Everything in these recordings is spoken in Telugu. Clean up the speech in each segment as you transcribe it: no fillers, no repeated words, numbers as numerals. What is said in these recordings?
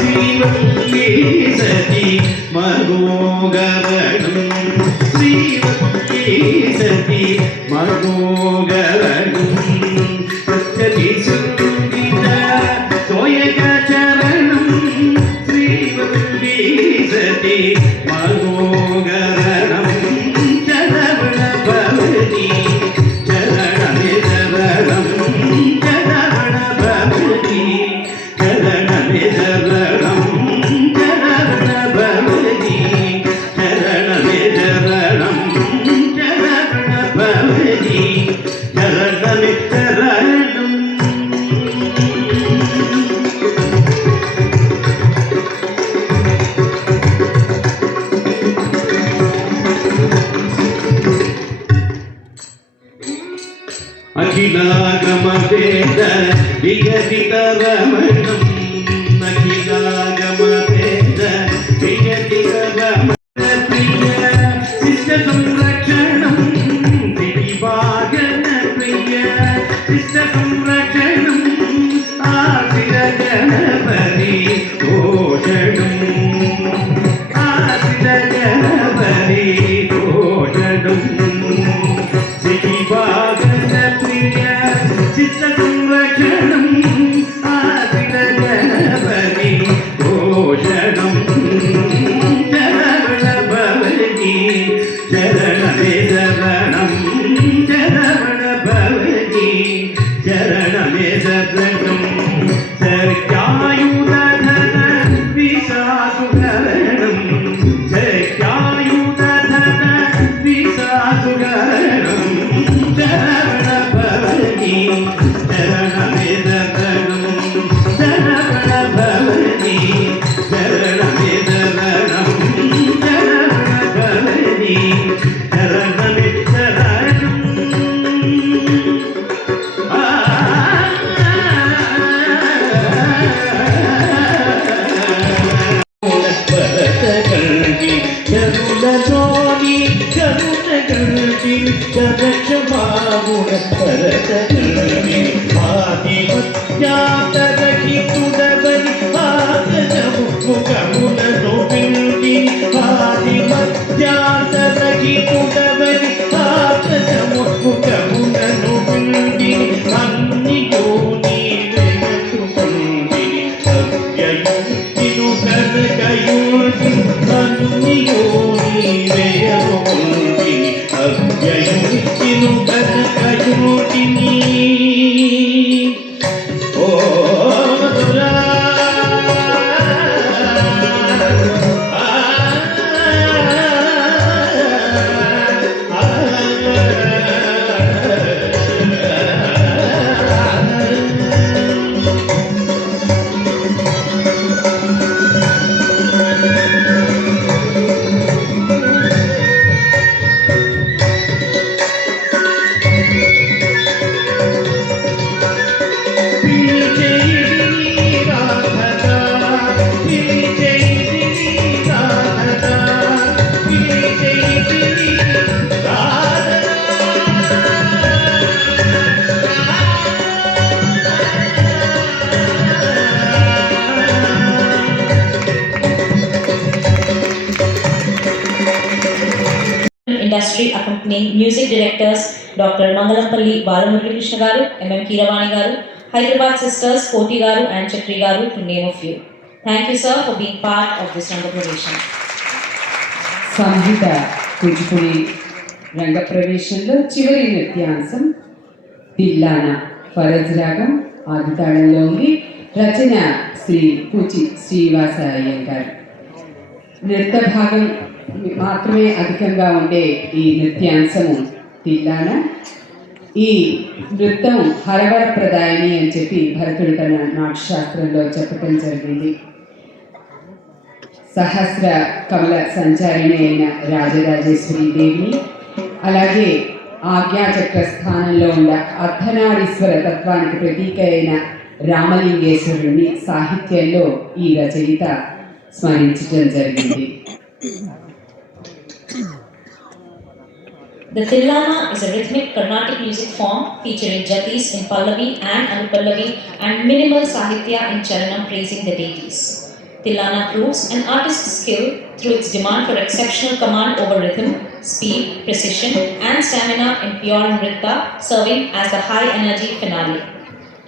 శ్రీవల్లీ సతి మనోగరణం శ్రీవల్లీ సతి మనోగరణం సత్యతి సుందిత తోయక చరణం శ్రీవల్లీ సతి మనోగరణం చరవణ భవతి చరణమే చరణం చరవణ భవతి చరణమే చరణం చరవణ భవతి చరణమే చరణం చరవణ భవతి చరణమే చరణం. అఖిలాగమ వేద విగదిత రమణం అఖిలాగమ వేద విగదిత రమణ ప్రియ శిష్య సంరక్షణం దివిభాగన ప్రియ శిష్య సంరక్షణం ఆశిర గణపతి భూషణం ఆశిర గణపతి భూషణం దివిభాగన ప్రియ చిత్త సంరక్షణం ఆశిర గణపతి భూషణం చరవణ భవతి చరణమే చరణం చరవణ భవతి చరణమే చరణం సఖ్యాయుధన విశాసుకరణం సఖ్యాయుధన విశాసుకరణం చరవణ భవతి చరణమే చరణం చరవణ భవతి చరణమే చరణం చరవణ భవతి చరణమే చరణం. భరతగంగి కరుణలోని కరుణగంగి కరక్షమాగుణ భరతగంగి ఆదిమత్యాతరకి తుడవని ఆదనము ముఖములను విండి ఆదిమత్యాతరకి తుడవని ఆదనము ముఖములను విండి అన్నియో నీవే వెతుకుండి సత్యయుక్తిను కనకయుక్తి అన్నియో నీవే వెతుకుండి అవ్యయుక్తిను కనకయుక్తిని ఓ Madhura industry accompanying music directors Dr. Mangalampalli Balamurali Krishna garu, MM Keeravani garu, Hyderabad sisters Koti garu and Chakri garu, to name a few. Thank you, sir, for being part of this Ranga Pravesham. సంహిత కూచిపూడి రంగ ప్రవేశంలో చివరి నృత్యాంశం తిల్లానా ఫరజ్ రాగం ఆదితాళంలో ఉంది. రచన శ్రీ పూచి శ్రీవాస అయ్యంగారు. నృత్య భాగం మాత్రమే అధికంగా ఉండే ఈ నృత్యాంశము తిల్లానా. ఈ నృత్యం హరవర ప్రదాయని అని చెప్పి భరతుడు తన నాట్యశాస్త్రంలో చెప్పటం జరిగింది. సహస్ర కమల సంచారిణి అయిన రాజరాజేశ్వరి దేవిని, అలాగే ఆజ్ఞాచక్ర స్థానంలో ఉన్న అర్ధనారీశ్వర తత్వానికి ప్రతీక అయిన రామలింగేశ్వరుని సాహిత్యంలో ఈ రచయిత స్మరించడం జరిగింది. The Tillana is a rhythmic Carnatic music form featuring jatis in Pallavi and Anupallavi and minimal sahitya in Charanam praising the deities. Tilana proves an artist's skill through its demand for exceptional command over rhythm, speed, precision, and stamina in pure nritta, serving as the high-energy finale.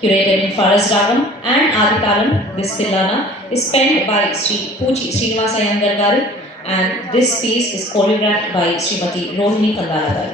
Curated in Faras Ragam and Aditalam, this Tilana is penned by Sri Puchi Srinivasa Iyengar garu, and this piece is choreographed by Srimati Rohini Kandala garu.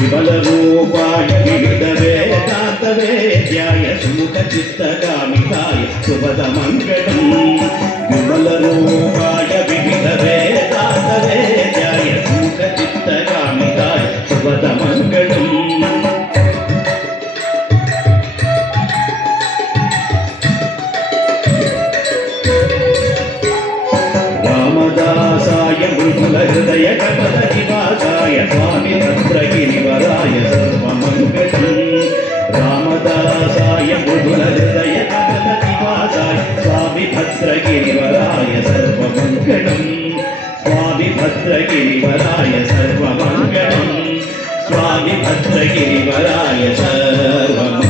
విమలరూపాయ వివిధవేదాంతవేద్యాయ సుముఖచిత్తగామితాయ శుభదమంగళం. విమలరూపాయ వివిధవేదాంతవేద్యాయ సుముఖచిత్తగామితాయ శుభదమంగళం. రామదాసాయ Mrudula హృదయ కమల నివాసాయ స్వామి భద్రగిరివరాయ సర్వమంగళం. రామదాసాయ మృదుల హృదయ కమల నివాసాయ స్వామి భద్రగిరివరాయ సర్వమంగళం. స్వామి భద్రగిరివరాయ సర్వమంగళం. స్వామి భద్రగిరివరాయ సర్వమంగళం.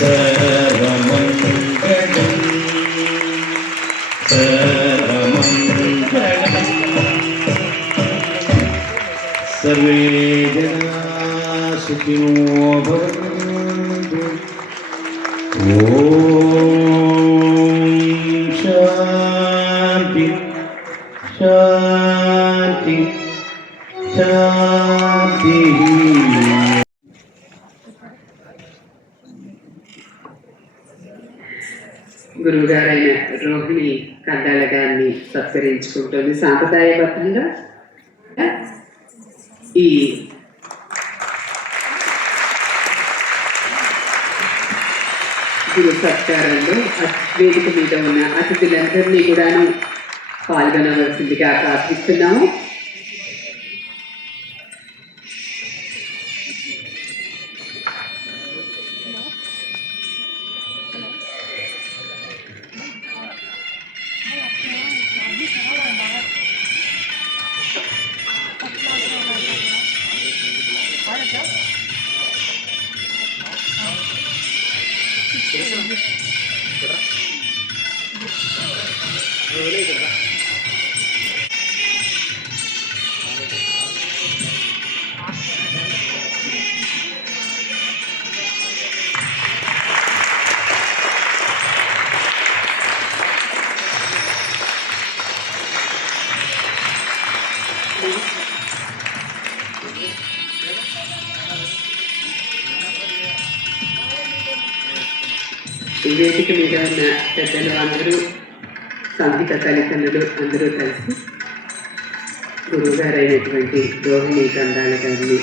సర్వమంగళం. सर्वे जना सुखिनो भवन्तु. ओम शांति शांति शांति. గురువుగారైన రోహిణి కందాల గారిని సత్కరించుకుంటుంది సాంప్రదాయబద్ధంగా. ఈ గురు సత్కారంలో వేదిక మీద ఉన్న అతిథులందరినీ కూడాను పాల్గొనవలసిందిగా ప్రార్థిస్తున్నాము. ఈ వేదిక మీద ఉన్న పెద్దలు అందరూ సంగీత తల్లిదండ్రులు అందరూ కలిసి గురువుగారైనటువంటి రోహిణి కందాల గారిని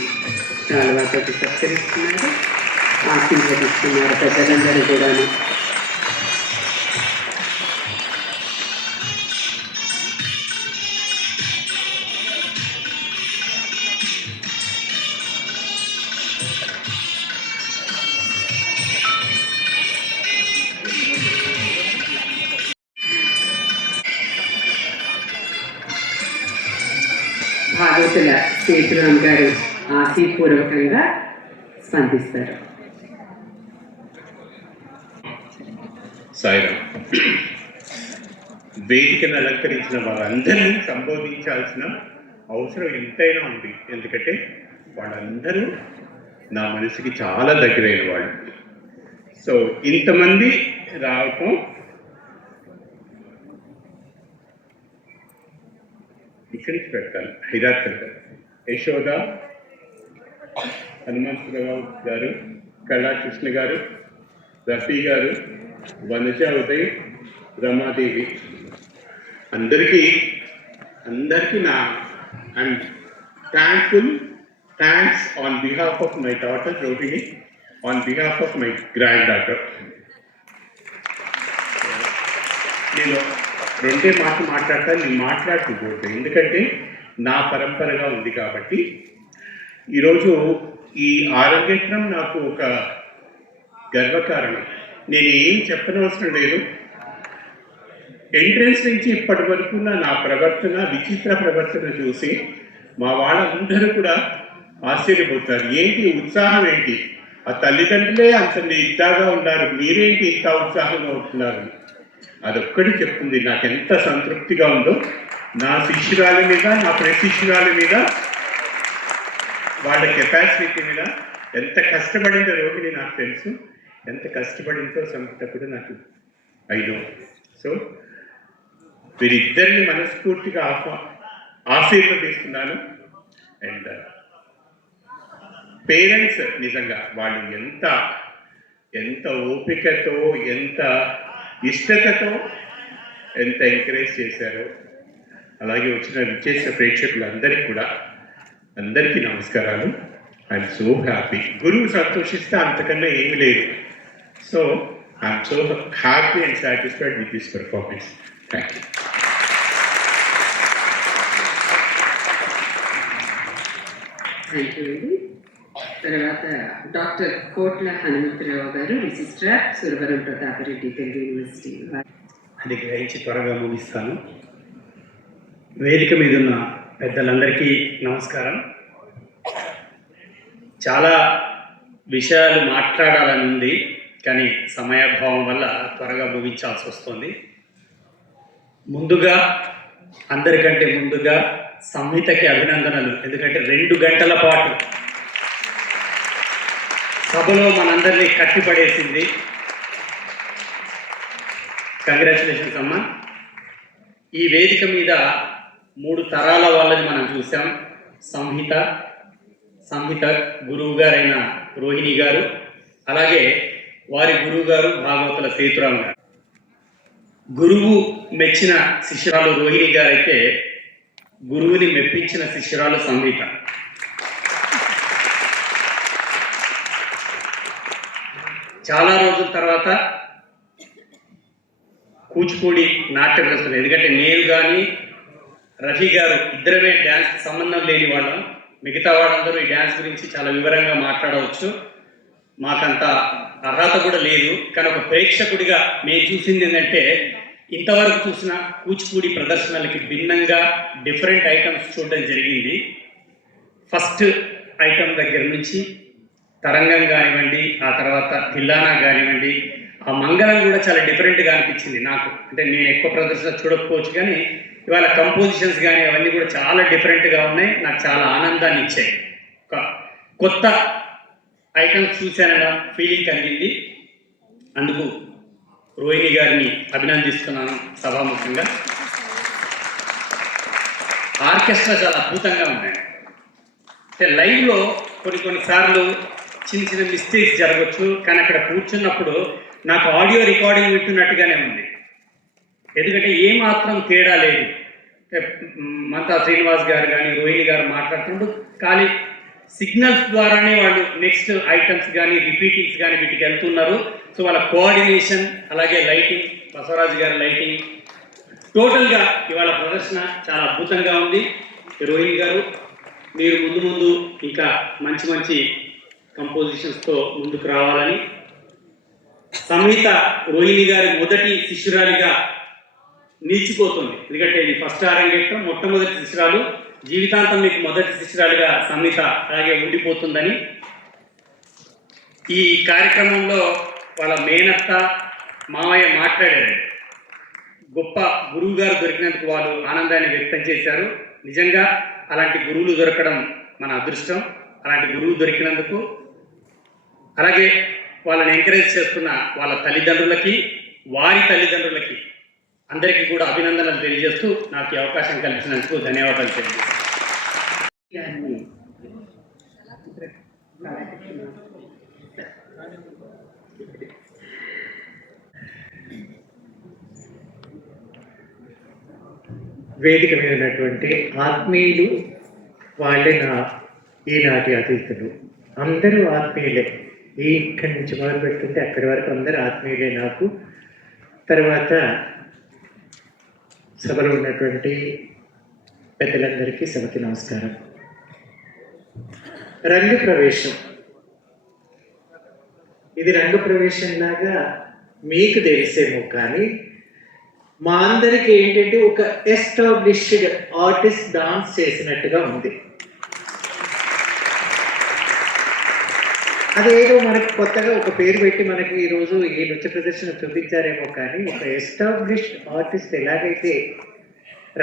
శాలువాతో సత్కరిస్తున్నారు, ఆశీర్వదిస్తున్నారు పెద్దలందరూ కూడాను. సేతురామ్ గారు ఆశీపూర్వకంగా స్పందిస్తారు. సాయిరామ్. వేదికను అలంకరించిన వారందరినీ సంబోధించాల్సిన అవసరం ఎంతైనా ఉంది. ఎందుకంటే వాళ్ళందరూ నా మనసుకి చాలా దగ్గరైన వాళ్ళు. సో ఇంతమంది రావటం ఇక్కడి నుంచి పెడతాను. హైదరాబాద్ పెడతాను. యశోద, హనుమంతరావు గారు, కళాకృష్ణ గారు, రఫీ గారు, వనజ, ఉదయ్, రమాదేవి, అందరికీ నా I'm thanks on behalf of my daughter Rohini, on behalf of my grand daughter. నేను రెండే మాట్లాడతాను, నేను మాట్లాడుకోకూడదు ఎందుకంటే నా పరంపరగా ఉంది కాబట్టి. ఈరోజు ఈ ఆరోగ్యత్రం నాకు ఒక గర్వకారణం. నేను ఏం చెప్పనవసరం లేదు. ఎంట్రన్స్ నుంచి ఇప్పటి వరకు నా ప్రవర్తన, విచిత్ర ప్రవర్తన చూసి మా వాళ్ళందరూ కూడా ఆశ్చర్యపోతారు. ఏంటి ఉత్సాహం ఏంటి? ఆ తల్లిదండ్రులే అంత ఇద్దాగా ఉన్నారు, మీరేంటి ఇంత ఉత్సాహంగా ఉంటున్నారు? అదొక్కటి చెప్తుంది నాకు ఎంత సంతృప్తిగా ఉందో. నా శిష్యురాల మీద, నా ప్రశిష్యురాల మీద, వాళ్ళ కెపాసిటీ మీద ఎంత కష్టపడిందో రోహిణి నాకు తెలుసు, ఎంత కష్టపడిందో సంగీత కూడా నాకు అయినో. సో వీరిద్దరిని మనస్ఫూర్తిగా ఆశీర్వదిస్తున్నాను. అండ్ పేరెంట్స్ నిజంగా వాళ్ళు ఎంత ఓపికతో, ఎంత ఇష్టతతో, ఎంత ఎంకరేజ్ చేశారో. అలాగే విచ్చేసిన ప్రేక్షకులందరికీ కూడా అందరికీ నమస్కారాలు. I'm so happy. గురువు సంతోషిస్తే అంతకన్నా ఏమి లేదు. So I'm so happy and satisfied with this performance. Thank you. Thank you అండి. తర్వాత డాక్టర్ కోట్ల హనుమంతరావు గారు, రిజిస్ట్రార్, సురవరం ప్రతాపరెడ్డి తెలుగు యూనివర్సిటీ. అది గ్రహించి త్వరగా ముగిస్తాను. వేదిక మీద ఉన్న పెద్దలందరికీ నమస్కారం. చాలా విషయాలు మాట్లాడాలని ఉంది, కానీ సమయాభావం వల్ల త్వరగా ముగించాల్సి వస్తుంది. అందరికంటే ముందుగా సంహితకి అభినందనలు. ఎందుకంటే 2 గంటల పాటు సభలో మనందరినీ కట్టిపడేసింది. కంగ్రాచులేషన్స్ అమ్మా. ఈ వేదిక మీద 3 తరాల వాళ్ళని మనం చూసాం. సంహిత గురువు గారైన రోహిణి గారు, అలాగే వారి గురువు గారు భాగవతుల సేతురామ్ గారు. గురువు మెచ్చిన శిష్యురాలు రోహిణి గారైతే గురువుని మెప్పించిన శిష్యురాలు సంహిత. చాలా రోజుల తర్వాత కూచిపూడి నాట్య ప్రదర్శన. ఎందుకంటే నేను కానీ రఫీ గారు ఇద్దరమే డ్యాన్స్కి సంబంధం లేని వాళ్ళం. మిగతా వాళ్ళందరూ ఈ డ్యాన్స్ గురించి చాలా వివరంగా మాట్లాడవచ్చు. మాకంత అర్హత కూడా లేదు. కానీ ఒక ప్రేక్షకుడిగా మేము చూసింది ఏంటంటే, ఇంతవరకు చూసిన కూచిపూడి ప్రదర్శనలకి భిన్నంగా డిఫరెంట్ ఐటమ్స్ చూడడం జరిగింది. ఫస్ట్ ఐటమ్ దగ్గర నుంచి తరంగం కానివ్వండి, ఆ తర్వాత తిల్లానా కానివ్వండి, ఆ మంగళం కూడా చాలా డిఫరెంట్గా అనిపించింది నాకు. అంటే నేను ఎక్కువ ప్రదర్శన చూడకపోవచ్చు, కానీ ఇవాళ కంపోజిషన్స్ కానీ అవన్నీ కూడా చాలా డిఫరెంట్గా ఉన్నాయి. నాకు చాలా ఆనందాన్ని ఇచ్చాయి. ఒక కొత్త ఐటమ్స్ చూశానన్న ఫీలింగ్ కలిగింది. అందుకు రోహిణి గారిని అభినందిస్తున్నాను సభాముఖంగా. ఆర్కెస్ట్రా చాలా అద్భుతంగా ఉన్నాయి. అంటే లైవ్లో కొన్నిసార్లు చిన్న మిస్టేక్స్ జరగవచ్చు, కానీ అక్కడ కూర్చున్నప్పుడు నాకు ఆడియో రికార్డింగ్ వింటున్నట్టుగానే ఉంది. ఎందుకంటే ఏమాత్రం తేడా లేదు. మంతా శ్రీనివాస్ గారు కానీ రోహిణి గారు మాట్లాడుతున్నప్పుడు ఖాళీ సిగ్నల్స్ ద్వారానే వాళ్ళు నెక్స్ట్ ఐటమ్స్ కానీ రిపీటింగ్స్ కానీ వీటికి వెళ్తున్నారు. సో వాళ్ళ కోఆర్డినేషన్, అలాగే లైటింగ్, బసవరాజు గారి లైటింగ్, టోటల్గా ఇవాళ ప్రదర్శన చాలా అద్భుతంగా ఉంది. రోహిణి గారు, మీరు ముందు ఇంకా మంచి కంపోజిషన్స్తో ముందుకు రావాలని. సంహిత రోహిణి గారి మొదటి శిష్యురాలిగా నిలిచిపోతుంది. ఎందుకంటే ఇది ఫస్ట్ అరంగేట్రం, మొట్టమొదటి శిష్యురాలు. జీవితాంతం మీకు మొదటి శిష్యురాలుగా సంహిత అలాగే ఉండిపోతుందని, ఈ కార్యక్రమంలో వాళ్ళ మేనత్త మామయ్య మాట్లాడారు. గొప్ప గురువు గారు దొరికినందుకు వాళ్ళు ఆనందాన్ని వ్యక్తం చేశారు. నిజంగా అలాంటి గురువులు దొరకడం మన అదృష్టం. అలాంటి గురువు దొరికినందుకు, అలాగే వాళ్ళని ఎంకరేజ్ చేస్తున్న వాళ్ళ తల్లిదండ్రులకి, వారి తల్లిదండ్రులకి అందరికీ కూడా అభినందనలు తెలియజేస్తూ నాకు ఈ అవకాశం కల్పించినందుకు ధన్యవాదాలు తెలియజేస్తాను. వేదిక మీద ఉన్నటువంటి ఆత్మీయులు వాళ్ళే ఈనాటి అతిథులు. అందరూ ఆత్మీయులే. ఇక్కడి నుంచి మొదలు పెడుతుంటే అక్కడి వరకు అందరూ ఆత్మీయులే నాకు. తర్వాత సభలో ఉన్నటువంటి పెద్దలందరికీ సభకి నమస్కారం. రంగప్రవేశం, ఇది రంగప్రవేశంలాగా మీకు తెలిసేమో, కానీ మా అందరికి ఏంటంటే ఒక ఎస్టాబ్లిష్డ్ ఆర్టిస్ట్ డాన్స్ చేసినట్టుగా ఉంది. అదేదో మనకి కొత్తగా ఒక పేరు పెట్టి మనకి ఈరోజు ఈ నృత్య ప్రదర్శన చూపించారేమో, కానీ ఒక ఎస్టాబ్లిష్డ్ ఆర్టిస్ట్ ఎలాగైతే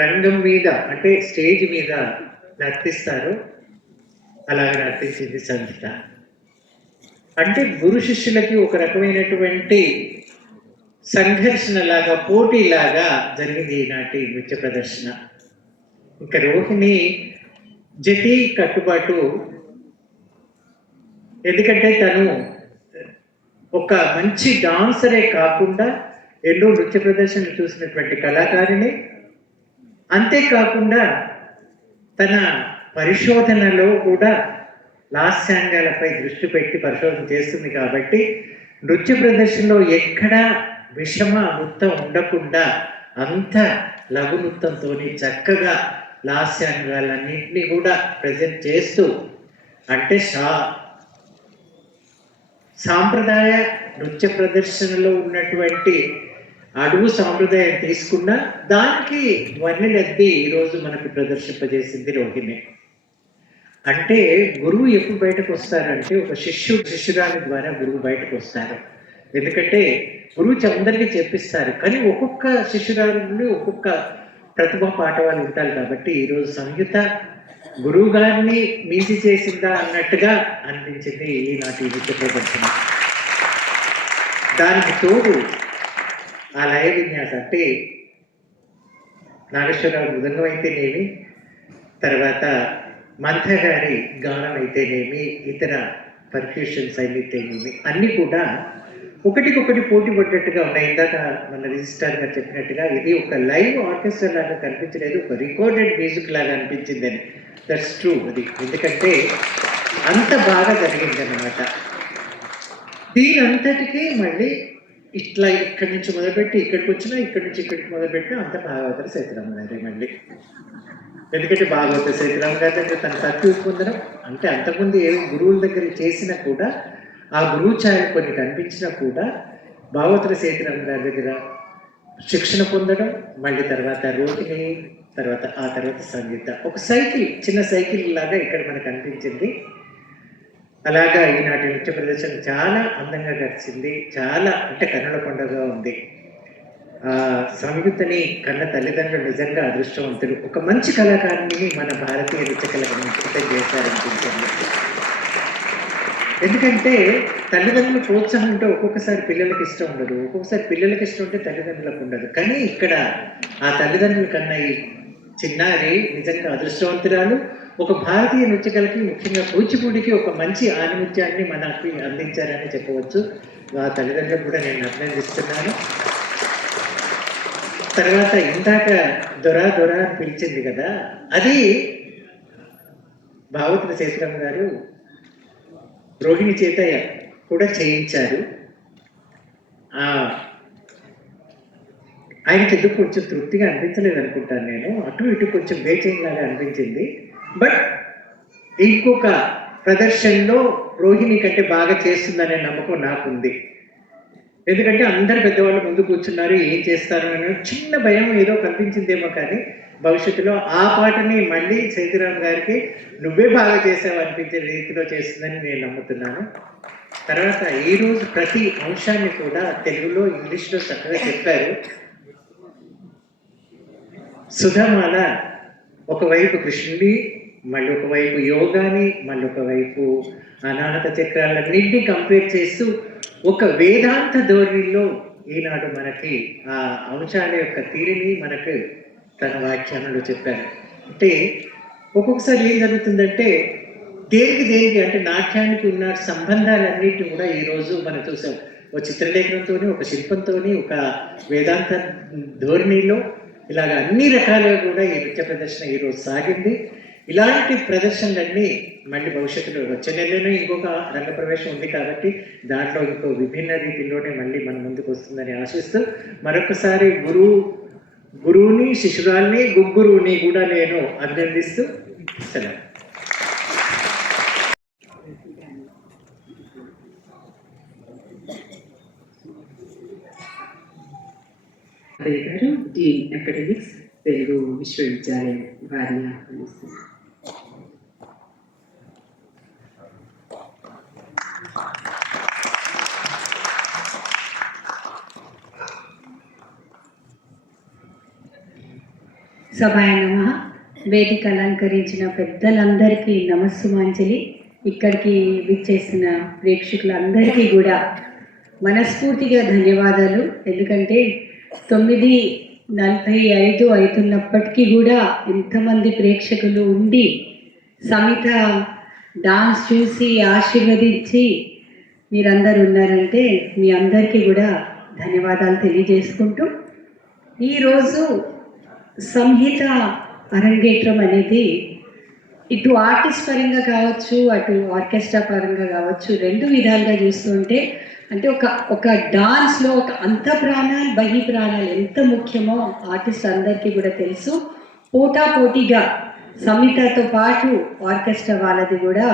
రంగం మీద అంటే స్టేజ్ మీద నర్తిస్తారో అలాగే నర్తించింది సంగీత. అంటే గురు శిష్యులకి ఒక రకమైనటువంటి సంఘర్షణలాగా, పోటీలాగా జరిగింది ఈనాటి నృత్య ప్రదర్శన. ఇంకా రోహిణి జతి కట్టుబాటు, ఎందుకంటే తను ఒక మంచి డాన్సరే కాకుండా ఎన్నో నృత్య ప్రదర్శనలు చూసినటువంటి కళాకారిణి. అంతేకాకుండా తన పరిశోధనలో కూడా లాస్యాంగాలపై దృష్టి పెట్టి పరిశోధన చేస్తుంది. కాబట్టి నృత్య ప్రదర్శనలో ఎక్కడా విషమ నృత్యం ఉండకుండా అంత లఘు నృత్యంతో చక్కగా లాస్యాంగాలన్నింటినీ కూడా ప్రజెంట్ చేస్తూ, అంటే సాంప్రదాయ నృత్య ప్రదర్శనలో ఉన్నటువంటి అడుగు సాంప్రదాయం తీసుకున్న దానికి వన్నెలెద్ది ఈరోజు మనకు ప్రదర్శింపజేసింది రోహిణి. అంటే గురువు ఎప్పుడు బయటకు వస్తారంటే ఒక శిష్యురాలి ద్వారా గురువు బయటకు వస్తారు. ఎందుకంటే గురువు అందరికీ చెప్పిస్తారు, కానీ ఒక్కొక్క శిష్యురాలి నుండి ఒక్కొక్క ప్రతిభా పాఠవాలు ఉంటారు. కాబట్టి ఈరోజు సంగీత గురువు గారిని మించి చేసిందా అన్నట్టుగా అనిపించింది ఈనాటి నృత్య ప్రదర్శన. దానికి తోడు ఆ లయ విన్యాసం, అంటే నాగేశ్వరరావు మృదంగం అయితేనేమి, తర్వాత మంథ గారి గానం అయితేనేమి, ఇతర పర్క్యూషన్స్ అయితేనేమి, అన్నీ కూడా ఒకటికొకటి పోటీ పడ్డట్టుగా ఉన్నాయి. ఇందాక మన రిజిస్ట్రార్ గారు చెప్పినట్టుగా ఇది ఒక లైవ్ ఆర్కెస్ట్రా లాగా కనిపించలేదు, ఒక రికార్డెడ్ మ్యూజిక్ లాగా అనిపించిందని. That's true. అది ఎందుకంటే అంత బాగా జరిగిందన్నమాట. దీని అంతటికీ మళ్ళీ ఇట్లా ఇక్కడి నుంచి మొదలుపెట్టి ఇక్కడికి వచ్చినా, ఇక్కడి నుంచి ఇక్కడికి మొదలుపెట్టినా అంత భాగవతుల సీతారామ గారి మళ్ళీ. ఎందుకంటే భాగవత సీతారామ గారి దగ్గర తన సర్క్యూట్ పొందడం, అంటే అంతకుముందు ఏ గురువుల దగ్గర చేసినా కూడా ఆ గురువు ఛాయలు కొన్ని కనిపించినా కూడా భాగవతుల సీతారామ గారి దగ్గర శిక్షణ పొందడం, మళ్ళీ తర్వాత రోహిణి, తర్వాత ఆ తర్వాత సంగీత. ఒక సైకిల్, చిన్న సైకిల్ లాగా ఇక్కడ మనకు అనిపించింది. అలాగా ఈనాటి నృత్య ప్రదర్శన చాలా అందంగా గడిచింది. చాలా అంటే కన్నుల పండుగ ఉంది. సంగీతని కన్న తల్లిదండ్రులు నిజంగా అదృష్టవంతులు. ఒక మంచి కళాకారుని మన భారతీయ నృత్య కళాకారుని చేశారనిపించింది. ఎందుకంటే తల్లిదండ్రులు ప్రోత్సాహం ఉంటే ఒక్కొక్కసారి పిల్లలకి ఇష్టం ఉండదు, ఒక్కొక్కసారి పిల్లలకి ఇష్టం ఉంటే తల్లిదండ్రులకు ఉండదు. కానీ ఇక్కడ ఆ తల్లిదండ్రుల కన్నా ఈ చిన్నారి నిజంగా అదృష్టవంతురాలు. ఒక భారతీయ నృత్యకళకి, ముఖ్యంగా కూచిపూడికి ఒక మంచి ఆనిముత్యాన్ని మనకి అందించారని చెప్పవచ్చు. ఆ తల్లిదండ్రులు కూడా నేను అభినందిస్తున్నాను. తర్వాత ఇందాక దొరా దొరా అని పిలిచింది కదా, అది భాగవతుల సీతారామ గారు రోహిణి చేత కూడా చేయించారు. ఆయనకి ఎందుకు కొంచెం తృప్తిగా అనిపించలేదు అనుకుంటాను నేను, అటు ఇటు కొంచెం బేచైన్ లాగా అనిపించింది. బట్ ఇంకొక ప్రదర్శనలో రోహిణి కంటే బాగా చేస్తుందనే నమ్మకం నాకుంది. ఎందుకంటే అందరు పెద్దవాళ్ళు ముందు కూర్చున్నారు, ఏం చేస్తారు అనే చిన్న భయం ఏదో కనిపించిందేమో, కానీ భవిష్యత్తులో ఆ పాటని మళ్ళీ సేతురామ్ గారికి నువ్వే బాగా చేసావు అనిపించే రీతిలో చేస్తుందని నేను నమ్ముతున్నాను. తర్వాత ఈరోజు ప్రతి అంశాన్ని కూడా తెలుగులో ఇంగ్లీష్లో చక్కగా చెప్పారు. సుధమాల ఒకవైపు కృష్ణుడి, మళ్ళీ ఒకవైపు యోగాని, మళ్ళీ ఒకవైపు అనాహత చక్రాలన్నింటినీ కంపేర్ చేస్తూ ఒక వేదాంత ధోరణిలో ఈనాడు మనకి ఆ అంశాల యొక్క తీరిని మనకు తన వ్యాఖ్యానంలో చెప్పారు. అంటే ఒక్కొక్కసారి ఏం జరుగుతుందంటే దేనికి అంటే నాట్యానికి ఉన్న సంబంధాలన్నింటినీ కూడా ఈరోజు మనం చూసాం. ఒక చిత్రలేఖనంతో, ఒక శిల్పంతో, ఒక వేదాంత ధోరణిలో ఇలాగ అన్ని రకాలుగా కూడా ఈ నృత్య ప్రదర్శన ఈరోజు సాగింది. ఇలాంటి ప్రదర్శనలన్నీ మళ్ళీ భవిష్యత్తులో వచ్చే నెలలోనే ఇంకొక రంగప్రవేశం ఉంది కాబట్టి దాంట్లో ఇంకో విభిన్న రీతిలోనే మళ్ళీ మన ముందుకు వస్తుందని ఆశిస్తూ మరొకసారి గురువుని, శిశురాల్ని, గుగ్గురువుని కూడా నేను అభినందిస్తూ సెలవు. అదే గారు డీన్ అకాడమిక్స్ తెలుగు విశ్వవిద్యాలయం వారిని ఆహ్వానిస్తున్నారు. సభాయ నమః. వేదిక అలంకరించిన పెద్దలందరికీ నమస్సుమాంజలి. ఇక్కడికి విచ్చేసిన ప్రేక్షకులందరికీ కూడా మనస్ఫూర్తిగా ధన్యవాదాలు. ఎందుకంటే 9:45 అవుతున్నప్పటికీ కూడా ఎంతమంది ప్రేక్షకులు ఉండి సమిత డాన్స్ చూసి ఆశీర్వదించి మీరందరూ ఉన్నారంటే మీ అందరికీ కూడా ధన్యవాదాలు తెలియజేసుకుంటూ, ఈరోజు సంహిత అరంగేట్రం అనేది ఇటు ఆర్టిస్ట్ పరంగా కావచ్చు, అటు ఆర్కెస్ట్రా పరంగా కావచ్చు, రెండు విధాలుగా చూస్తుంటే అంటే ఒక డాన్స్లో ఒక అంత ప్రాణాలు బహి ప్రాణాలు ఎంత ముఖ్యమో ఆర్టిస్ట్ అందరికీ కూడా తెలుసు. పోటాపోటీగా సంహితతో పాటు ఆర్కెస్ట్రా వాళ్ళది కూడా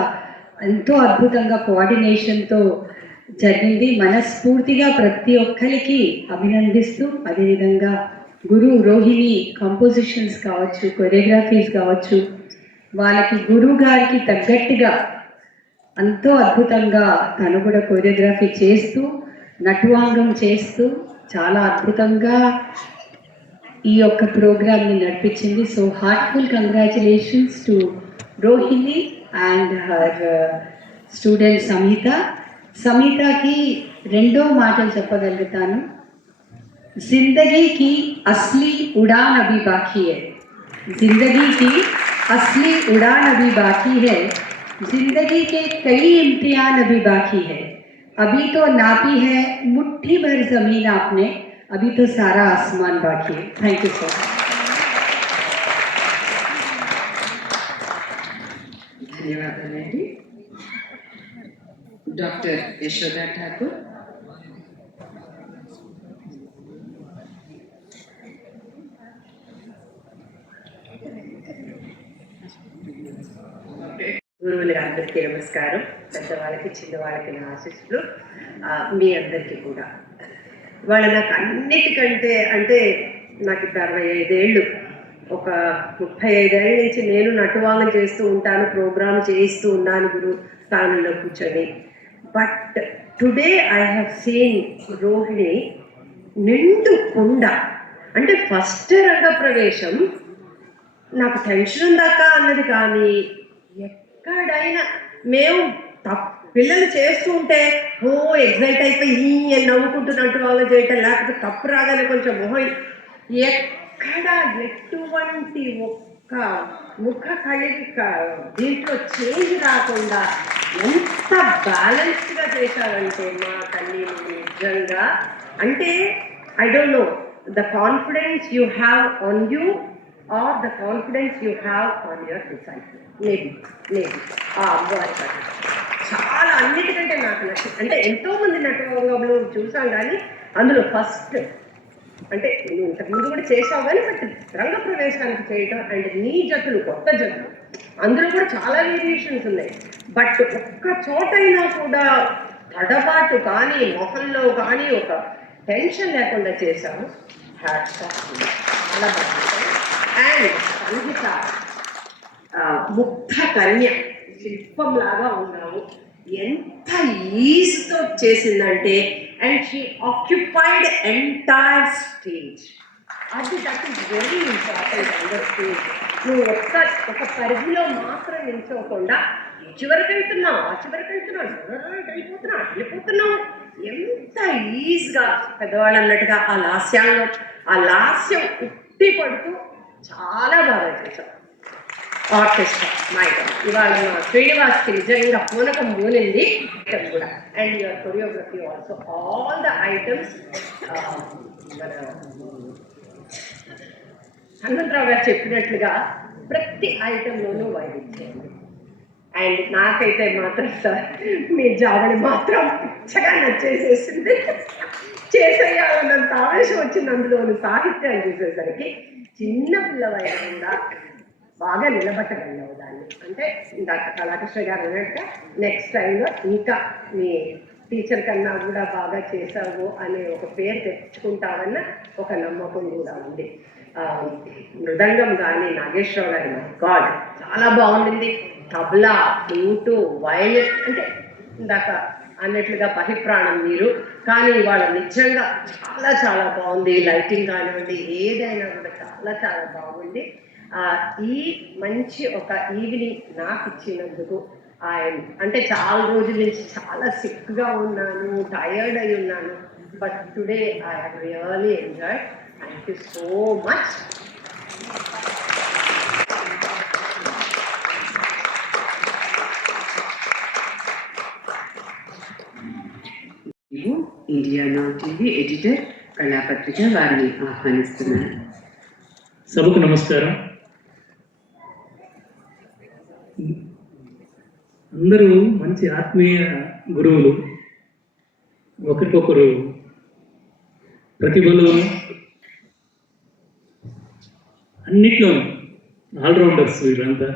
ఎంతో అద్భుతంగా కోఆర్డినేషన్తో జరిగింది. మనస్ఫూర్తిగా ప్రతి ఒక్కరికి అభినందిస్తూ, అదేవిధంగా గురు రోహిణి కంపోజిషన్స్ కావచ్చు, కొరియోగ్రఫీస్ కావచ్చు, వాళ్ళకి గురువు గారికి తగ్గట్టుగా ఎంతో అద్భుతంగా తను కూడా కొరియోగ్రఫీ చేస్తూ నటువాంగం చేస్తూ చాలా అద్భుతంగా ఈ యొక్క ప్రోగ్రామ్ని నడిపించింది. So heartful congratulations to Rohini and her student Samhita. సంహితకి రెండో మాటలు చెప్పగలుగుతాను. जिंदगी की असली उड़ान अभी बाकी है, जिंदगी की असली उड़ान अभी बाकी है, जिंदगी के कई इम्तिहान अभी बाकी है, अभी तो नापी है मुट्ठी भर जमीन आपने, अभी तो सारा आसमान बाकी है. Thank you so much. ధన్యవాదాలండి. డాక్టర్ యశోదా ఠాకూర్. గురువులకి అందరికీ నమస్కారం. పెద్దవాళ్ళకి చిన్నవాళ్ళకి నా ఆశీస్సులు. మీ అందరికీ కూడా వాళ్ళ నాకు అన్నిటికంటే అంటే నాకు ఇప్పుడు 65 ఏళ్ళు, ఒక 35 ఏళ్ళ నుంచి నేను నటువాంగం చేస్తూ ఉంటాను, ప్రోగ్రామ్ చేయిస్తూ ఉన్నాను గురు స్థానంలో కూర్చొని. But today I have seen Rohini నిండు కుండ. అంటే ఫస్ట్ రంగప్రవేశం నాకు టెన్షన్ ఉందాక అన్నది కానీ ఎక్కడైనా మేము పిల్లలు చేస్తూ ఉంటే ఎగ్జైట్ అయిపోయి నవ్వుకుంటున్నట్టు వాళ్ళు చేయటం, లేకపోతే తప్పు రాగానే కొంచెం మొహం ఎక్కడ ఎటువంటి ఒక్క ముఖ కళిక దీంట్లో చేంజ్ రాకుండా ఎంత బ్యాలెన్స్డ్గా చేశారంటే మా తల్లి నిజంగా. అంటే I don't know the confidence you have on you are the confidence you have on your disciple. Maybe ఆ అమ్మవారి చాలా అన్నిటికంటే నాకు నచ్చింది. అంటే ఎంతోమంది నటువంగంలో చూసాం కానీ అందులో ఫస్ట్ అంటే నువ్వు ఇంతకుముందు కూడా చేసావు కానీ బట్ రంగప్రవేశానికి చేయటం అండ్ నీ జతులు కొత్త జతులు అందులో కూడా చాలా వేరియేషన్స్ ఉన్నాయి. బట్ ఒక్క చోటైనా కూడా తడబాటు కానీ మొహంలో కానీ ఒక టెన్షన్ లేకుండా చేశాము. Hats off. చాలా బాగుంటుంది. అండ్ సంహిత ముగ్ధ కన్య శిల్పంలాగా ఉన్నావు. ఎంత ఈజీతో చేసిందంటే, and she occupied entire stage. That is very important under stage. నువ్వు ఒక పరిధిలో మాత్రం నిల్చోకుండా చివరికి వెళ్తున్నావు, ఆ చివరికి వెళ్తున్నావు, వెళ్ళిపోతున్నావు. ఎంత ఈజీగా పెద్దవాళ్ళు అన్నట్టుగా ఆ లాస్యం ఉట్టి పడుతూ చాలా బాగా చేశావు. ఆర్కెస్ట్రా మైకం ఇవాళ మా శ్రీనివాస్కి నిజంగా పూనకం మూలింది కూడా. And your choreography also, all the items. మన హనుమంతరావు గారు చెప్పినట్లుగా ప్రతి ఐటెంలోనూ వైవిధ్యం. అండ్ నాకైతే మాత్రం సార్ మీ జావళి మాత్రం పిచ్చగా నచ్చేసేసింది. చేసేయాలన్నంత ఆవేశం వచ్చింది. అందులోని సాహిత్యాన్ని చూసేసరికి చిన్న పిల్లవైనా కూడా బాగా నిలబట్టగలిగావు దాన్ని. అంటే ఇందాక కళాకృష్ణ గారు అన్నట్టుగా నెక్స్ట్ టైంలో ఇంకా మీ టీచర్ కన్నా కూడా బాగా చేశావు అనే ఒక పేరు తెచ్చుకుంటావన్న ఒక నమ్మకం కూడా ఉంది. మృదంగం కానీ నాగేశ్వరరావు గారి గాడ్ చాలా బాగుండింది. తబలా, ఫ్లూటు, వయలిన్, అంటే ఇందాక అన్నట్లుగా బహిప్రాణం మీరు. కానీ ఇవాళ నిజంగా చాలా చాలా బాగుంది. లైటింగ్ కానివ్వండి, ఏదైనా కూడా చాలా చాలా బాగుంది. ఈ మంచి ఒక ఈవినింగ్ నాకు ఇచ్చినందుకు అంటే చాలా రోజుల నుంచి చాలా సిక్గా ఉన్నాను, టయర్డ్ అయి ఉన్నాను. But today I have really enjoyed. Thank you so much. India now TV editor కళాపత్రిక వారిని ఆహ్వానిస్తున్నారు. సభకు నమస్కారం. అందరూ మంచి ఆత్మీయ గురువులు, ఒకరికొకరు ప్రతిభలు అన్నిట్లో ఆల్రౌండర్స్ వీళ్ళంతా.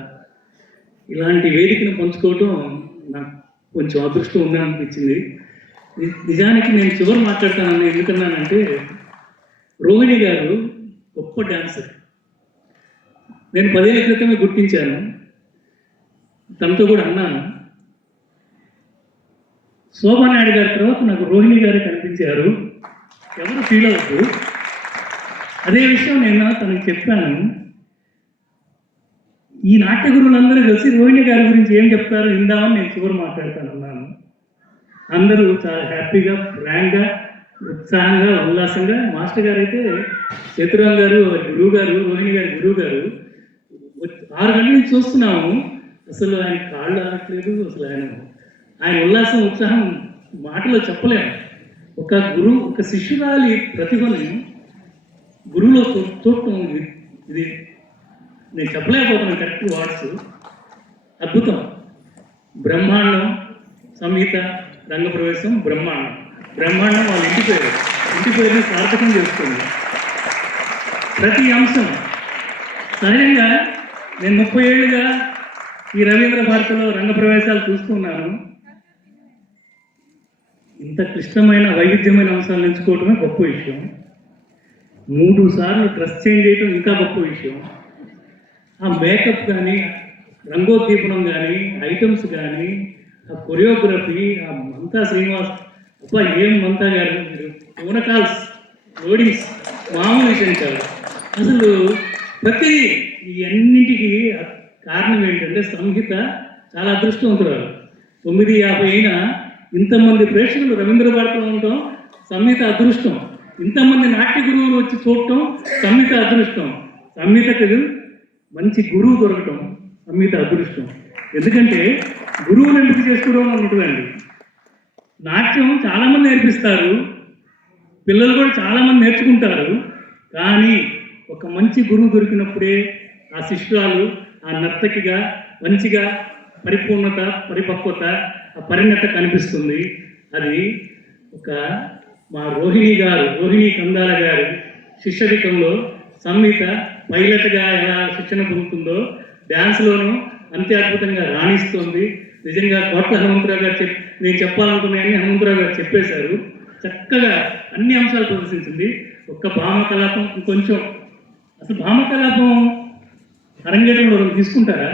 ఇలాంటి వేదికను పంచుకోవటం నాకు కొంచెం అదృష్టం ఉందనిపించింది. నిజానికి నేను చివరి మాట్లాడతానని ఎందుకన్నానంటే, రోహిణి గారు గొప్ప డాన్సర్. నేను 10 ఏళ్ల క్రితమే గుర్తించాను. తనతో కూడా అన్నాను. శోభానాయుడు గారి తర్వాత నాకు రోహిణి గారు కనిపించారు, ఎవరు ఫీల్ అవ్వద్దు. అదే విషయం నేను తనకు చెప్పాను. ఈ నాట్య గురువులందరూ కలిసి రోహిణి గారి గురించి ఏం చెప్తారో విందామని నేను చివరి మాట్లాడతానన్నాను. అందరూ చాలా హ్యాపీగా, ఫ్రాంక్గా, ఉత్సాహంగా, ఉల్లాసంగా. మాస్టర్ గారు అయితే చతురాం గారు గురువు గారు, రోహిణి గారి గురువు గారు 6 గంటల నుంచి చూస్తున్నాము. అసలు ఆయన కాళ్ళు ఆడట్లేదు. అసలు ఆయన ఉల్లాసం, ఉత్సాహం మాటలో చెప్పలేము. ఒక గురువు, ఒక శిష్యురాలి ప్రతిభని గురువులో చూడటం, ఇది నేను చెప్పలేకపోతున్నాను కరెక్ట్ వర్డ్స్. అద్భుతం. బ్రహ్మాండం, సంహిత, రంగప్రవేశం, బ్రహ్మాండం వాళ్ళ ఇంటి పేరుని సార్థకం చేస్తుంది. ప్రతి అంశం సహజంగా నేను 30 ఏళ్ళుగా ఈ రవీంద్ర భారతిలో రంగప్రవేశాలు చూస్తున్నాను. ఇంత క్లిష్టమైన, వైవిధ్యమైన అంశాలను ఎంచుకోవటమే గొప్ప విషయం. 3 సార్లు డ్రెస్ చేంజ్ చేయటం ఇంకా గొప్ప విషయం. ఆ మేకప్ కానీ, రంగోద్దీపనం కానీ, ఐటమ్స్ కానీ, ఆ కొరియోగ్రఫీ, ఆ మంతా శ్రీనివాస్, అబ్బా ఏం మంతా గారు, మీరు పూనకాల్స్, లోడింగ్స్ మామూలు విషయం కాదు. అసలు ప్రతి ఈ అన్నింటికి కారణం ఏంటంటే సంహిత చాలా అదృష్టవంతురాలు. 9:50 అయినా ఇంతమంది ప్రేక్షకులు రవీంద్ర భారతిలో ఉండటం సంహిత అదృష్టం. ఇంతమంది నాట్య గురువులు వచ్చి చూడటం సంహిత అదృష్టం. సంహితకు మంచి గురువు దొరకటం సంహిత అదృష్టం. ఎందుకంటే గురువులు ఎందుకు చేసుకోవడం ఉంటుందండి. నాట్యం చాలామంది నేర్పిస్తారు, పిల్లలు కూడా చాలామంది నేర్చుకుంటారు. కానీ ఒక మంచి గురువు దొరికినప్పుడే ఆ శిష్యురాలు ఆ నర్తకిగా మంచిగా పరిపూర్ణత, పరిపక్వత, ఆ పరిణత కనిపిస్తుంది. అది ఒక మా రోహిణి కందాల గారి శిష్యరికంలో సంహిత పైలట్గా ఎలా శిక్షణ పొందుతుందో డ్యాన్స్లోనూ అంతే అద్భుతంగా రాణిస్తుంది. నిజంగా కోట్ల హనుమంతరావు గారు నేను చెప్పాలనుకున్నాయని హనుమంతరావు గారు చెప్పేశారు. చక్కగా అన్ని అంశాలు ప్రదర్శించింది. ఒక్క భామ కలాపం కొంచెం అసలు భామకలాపం అరంగేటంలో తీసుకుంటారా?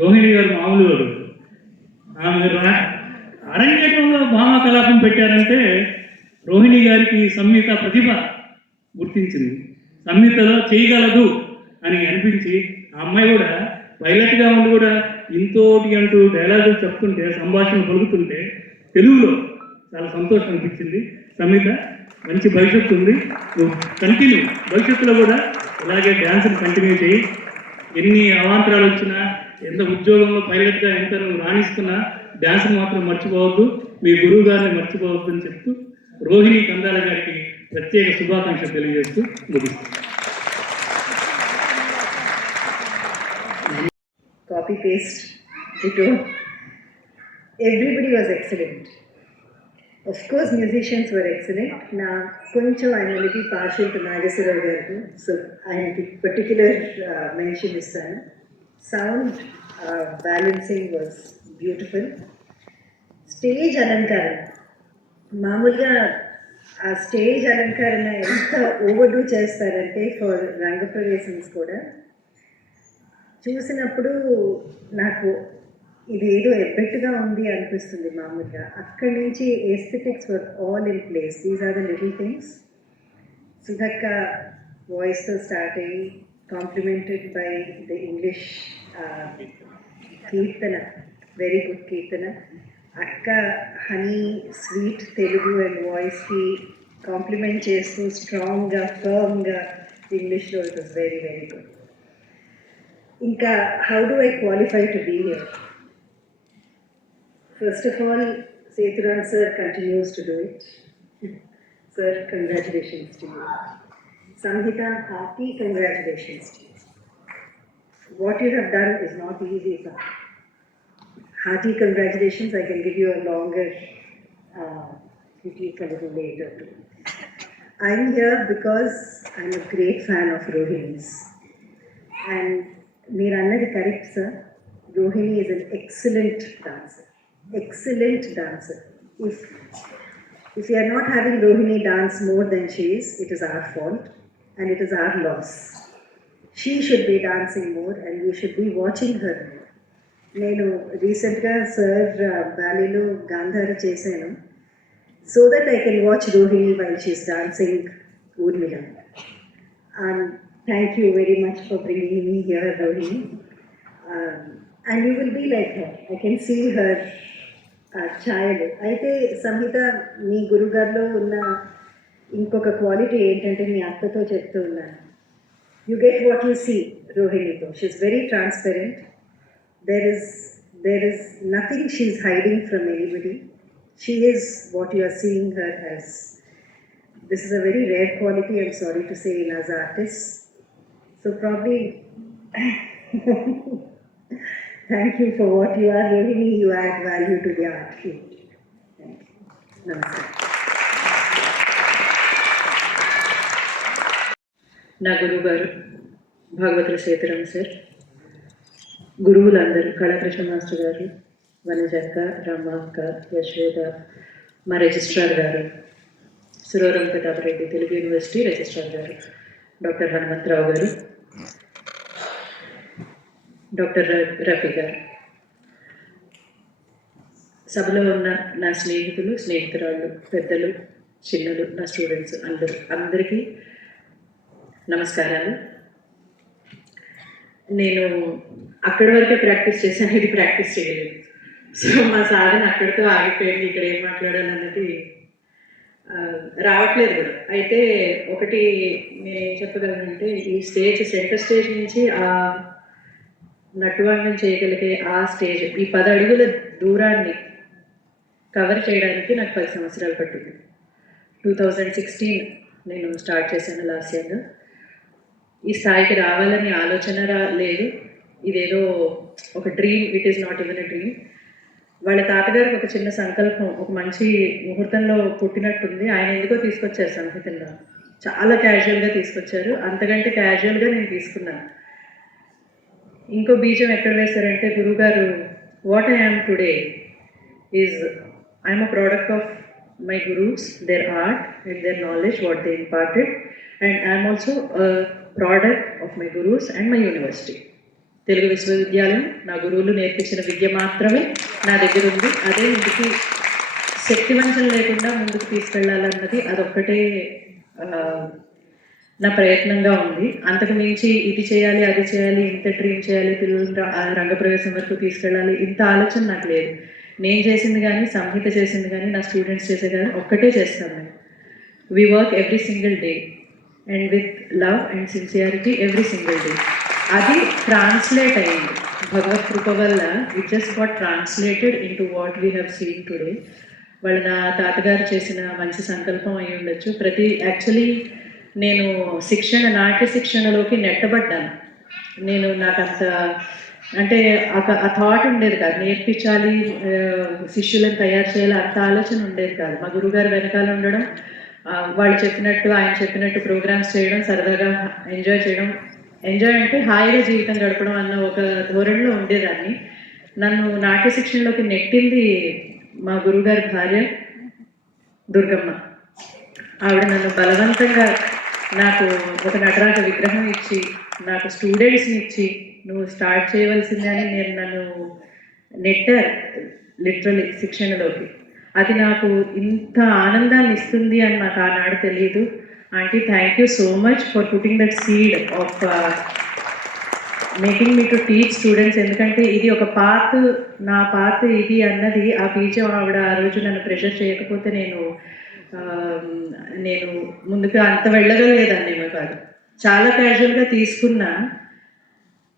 రోహిణి గారు మామూలు వాడు. ఆమె అరంగేటంలో భామకలాపం పెట్టారంటే రోహిణి గారికి సంహిత ప్రతిభ గుర్తించింది. సంహితలో చేయగలదు అని అనిపించి ఆ అమ్మాయి కూడా పైలట్గా ఉండి కూడా ఇంతోటి అంటూ డైలాగులు చెప్తుంటే, సంభాషణ పలుకుతుంటే తెలుగులో చాలా సంతోషం అనిపించింది. సంహిత మంచి భవిష్యత్తు ఉంది, నువ్వు కంటిన్యూ, భవిష్యత్తులో కూడా ఇలాగే డ్యాన్స్ని కంటిన్యూ చేయి. ఎన్ని అవాంతరాలు వచ్చినా, ఎంత ఉద్యోగంలో పైలట్గా ఎంత నువ్వు రాణిస్తున్నా డ్యాన్స్ని మాత్రం మర్చిపోవద్దు, మీ గురువు గారిని మర్చిపోవద్దు అని చెప్తూ రోహిణి కందాల గారికి ప్రత్యేక శుభాకాంక్షలు తెలియజేస్తూ ముగిస్తాను. Copy paste ditto. Everybody was excellent. Of course, musicians were excellent. Now, koncho I am a little partial to Nagasura Garu, so I am the particular mention is sound balancing was beautiful. Stage alankaran, మామూలుగా ఆ స్టేజ్ అలంకరణ ఎంత ఓవర్డూ చేస్తారంటే ఫర్ రంగప్రవేశన్స్ కూడా చూసినప్పుడు నాకు ఇది ఏదో ఎబ్బెట్టుగా ఉంది అనిపిస్తుంది. మామూలుగా అక్కడి నుంచి aesthetics were all in place. These are the little things. సుధక్క వాయిస్తో స్టార్ట్ అయ్యి complemented by the English Keerthana, very good Keerthana. అక్క హనీ స్వీట్ తెలుగు అండ్ వాయిస్కి కాంప్లిమెంట్ చేస్తూ స్ట్రాంగ్గా ఫర్మ్గా ఇంగ్లీష్లో it was very very good. ఇంకా how do I qualify to be here? First of all, Sethuram sir continues to do it. Sir, congratulations to you. Samhita, hearty congratulations to you. What you have done is not easy, sir. Hearty congratulations. I can give you a longer critique a little later too. I'm here because I'm a great fan of Rohini's. And మీరు అన్నది correct sir. Rohini is an excellent dancer. Excellent dancer. If we are not having Rohini dance more than she is, it is our fault and it is our loss. She should be dancing more and we should be watching her more. నేను రీసెంట్గా సార్ బ్యాలీలో గాంధార చేశాను, so that I can watch Rohini while she's dancing Urmila. Thank you very much for bringing me here, Rohini. And you will be like her. I can see her ఛాయలు. అయితే సంహిత, మీ గురుగారిలో ఉన్న ఇంకొక క్వాలిటీ ఏంటంటే, మీ అక్కతో చెప్తూ ఉన్నాను, you get what you see రోహిణితో. She is very transparent. There is nothing she is hiding from anybody. She is what you are seeing her as. This is a very rare quality, I'm sorry to say, in us artists. So probably thank you for what you are, Rohini. You add value to the art field. Thank you. Namaste. నా గురువు గారు భాగవతుల సేతురామ్ సార్, గురువులందరూ, కళాకృష్ణ మాస్టర్ గారు, వనజక్క, రమ్మ అక్క, యశోద, మా రిజిస్ట్రార్ గారు, సురవరం ప్రతాపరెడ్డి తెలుగు యూనివర్సిటీ రిజిస్ట్రార్ గారు, డాక్టర్ హనుమంతరావు గారు, డాక్టర్ రఫీ గారు, సభలో ఉన్న నా స్నేహితులు, స్నేహితురాళ్ళు, పెద్దలు, చిన్నలు, నా స్టూడెంట్స్ అందరికీ నమస్కారాలు. నేను అక్కడి వరకే ప్రాక్టీస్ చేశాను, ఇది ప్రాక్టీస్ చేయలేదు. సో మా సాధన అక్కడితో ఆగిపోయింది. ఇక్కడ ఏం మాట్లాడాలన్నది రావట్లేదు కూడా. అయితే ఒకటి నేనేం చెప్పగలనంటే, ఈ స్టేజ్, సెంటర్ స్టేజ్ నుంచి ఆ నటువాంగం చేయగలిగే ఆ స్టేజ్, ఈ 10 అడుగుల దూరాన్ని కవర్ చేయడానికి నాకు 10 సంవత్సరాలు పట్టింది. 2016 నేను స్టార్ట్ చేశాను లాస్ట్ ఇయర్లో. ఈ స్థాయికి రావాలని ఆలోచన లేదు. ఇదేదో ఒక dream, it is not even a dream. వాళ్ళ తాతగారికి ఒక చిన్న సంకల్పం, ఒక మంచి ముహూర్తంలో పుట్టినట్టుంది. ఆయన ఎందుకో తీసుకొచ్చారు సంహితంగా, చాలా క్యాజువల్గా తీసుకొచ్చారు. అంతకంటే క్యాజువల్గా నేను తీసుకున్నాను. ఇంకో బీజం ఎక్కడ వేశారంటే, గురువుగారు, what I am today is I'm a product of my gurus, their art and their knowledge, what they imparted. And I am also a product of my gurus and my university. Telugu విశ్వవిద్యాలయం నా గురువులు నేర్పించిన విద్య మాత్రమే నా దగ్గర ఉంది. అదే ఇంటికి శక్తివంతం లేకుండా ముందుకు తీసుకెళ్లాలన్నది అదొక్కటే నా ప్రయత్నంగా ఉంది. అంతకు మించి ఇది చేయాలి, అది చేయాలి, ఇంత డ్రీమ్ చేయాలి, పిల్లలు రంగప్రవేశం వరకు తీసుకెళ్ళాలి, ఇంత ఆలోచన నాకు లేదు. నేను చేసింది కానీ, సంహిత చేసింది కానీ, నా స్టూడెంట్స్ చేసే కానీ ఒక్కటే చేస్తాను నేను. We work every single day and with love and sincerity every single day. అది ట్రాన్స్లేట్ అయింది భగవత్ కృప వల్ల. It just got translated in to what we have seen today. వాళ్ళ నా తాతగారు చేసిన మంచి సంకల్పం అయి ఉండొచ్చు. యాక్చువల్లీ నేను నాట్య శిక్షణలోకి నెట్టబడ్డాను. నాకంత అంటే ఆ థాట్ ఉండేది కాదు, నేర్పించాలి, శిష్యులను తయారు చేయాలి, అంత ఆలోచన ఉండేది కాదు. మా గురువుగారు వెనకాల ఉండడం, వాళ్ళు చెప్పినట్టు ఆయన చెప్పినట్టు ప్రోగ్రామ్స్ చేయడం, సరదాగా ఎంజాయ్ అంటే హాయిగా జీవితం గడపడం అన్న ఒక ధోరణిలో ఉండేదాన్ని. నన్ను నాట్య శిక్షణలోకి నెట్టింది మా గురువుగారి భార్య దుర్గమ్మ. ఆవిడ నన్ను బలవంతంగా నాకు ఒక నటరాజ విగ్రహం ఇచ్చి, నాకు స్టూడెంట్స్ని ఇచ్చి, నువ్వు స్టార్ట్ చేయవలసిందే అని నన్ను నెట్టారు లిటరలీ శిక్షణలోకి. అది నాకు ఇంత ఆనందాన్ని ఇస్తుంది అని నాకు ఆనాడు తెలియదు. Aunty, thank you so much for putting that seed of making me to teach students. ఎందుకంటే ఇది ఒక నా పాత్ ఇది అన్నది ఆ బీజం ఆవిడ ఆ రోజు నన్ను ప్రెషర్ చేయకపోతే నేను ముందుకు అంత వెళ్ళగలిగేదాన్నేమో కాదు. చాలా క్యాజువల్గా తీసుకున్న